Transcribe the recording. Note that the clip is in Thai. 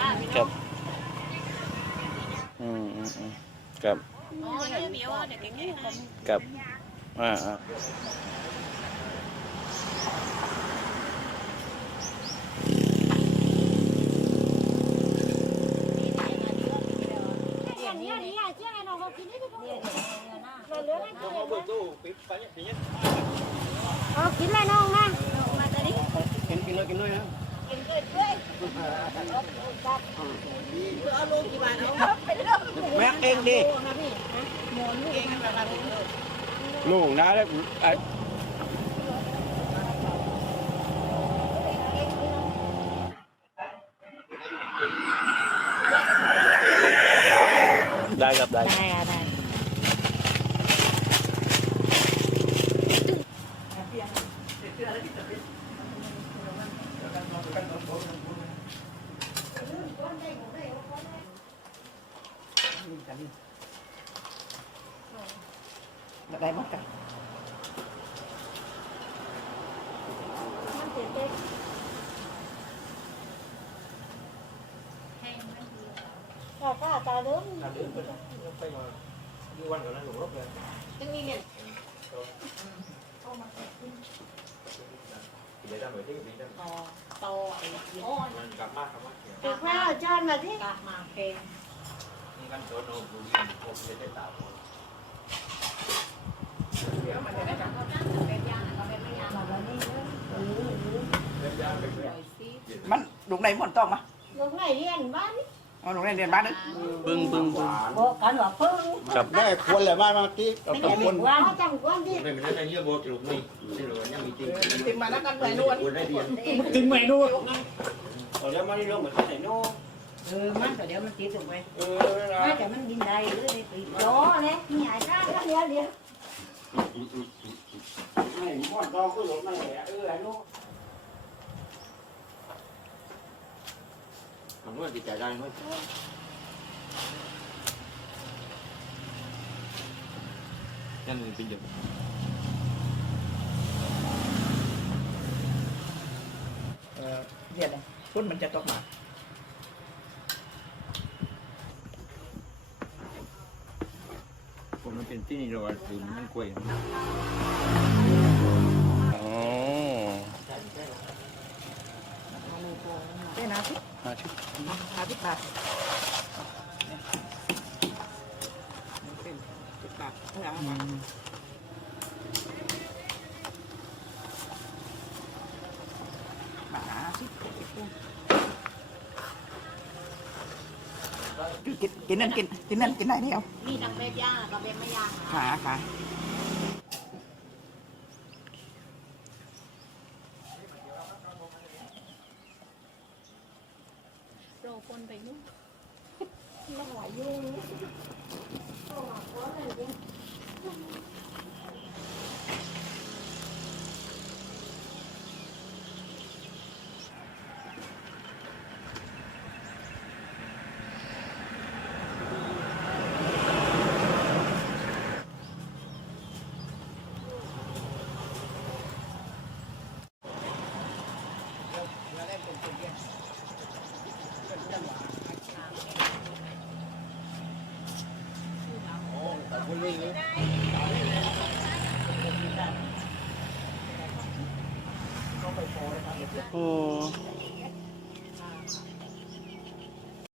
anh cầm ừ ừ ừ. Cầm cầm à à. Ờ, kín lên không ma? Kín kín lên kín lên không? Mẹ kiên đi. Luồng đá đấy. À. Đây gặp đây. Đây đây. đây mất cả. Có là tàu lớn tàu lớn bên đó nó rồi nó lụt lốc rồi. Cái nghi เองดิเองแบบนั้นลูกนะแล้วอะได้ครับได้ Đây à, đây. ได้หมดกัน Ờ, có tà lớn. ไปมาอยู่วันก่อนนั้นหนูรบเลยจึงมีเนี่ยเดี๋ยวได้เหมือนที่พี่ได้ต่อต่อไอ้โอ้ยมันกลับมากกลับมาก Được hoa cho mà thế. กลับมาเพลงนี่กันโดนโอ้ดูยิ่งโอ้ยได้ตาผมเดี๋ยวมันจะได้แบบเขาจ้างจะเป็นยางก็เป็นไม่ยางเราแล้วนี่เล่นยากไปปล่อยซีมันลุงในหมดต้องมา Lúc này đi ăn bán. เอาลุงในเรียนบ้านนึงปึ้งปึ้งปึ้ง Bộ cả nửa phương. ครับได้ควรแหละมาเมื่อกี้กับคน Qua trong quan đi. ไม่เป็นไรเยอะโบจุกนี่ที่เหลือยังมีจริงติมมาแล้วกันเลยนวลควรได้เรียนถึงไหนนู่นตอนนี้มาที่ลงเหมือนไหนโน่เออมันแต่เดี๋ยวมันติดถูกไหมเออนะไม่แต่มันบินได้หรือได้ติด Đó đấy. Nhảy ra cái đĩa đĩa. ไม่หมดดอกก็หลงมาแหละเออไอ้โน่ ผมว่าติดใจได้ไหมนั่นเป็นอย่างเออเรียนเลยต้นมันจะตกมาผมมันเป็นที่นี่เราคือมันกล้วย อ๋อ ได้นะสิมาที่ห้าสิบบาทเป็นสิบบาทเท่าไหร่บาทบาทห้าสิบกินกินนั่นกินกินนั่นกินได้เดียวมีทั้งแบบย่างกับแบบไม่ย่างขาขา โรคนไปนู่น Nó hỏi vô. Nó hỏi có này đi. โอ้ Oo. Oh.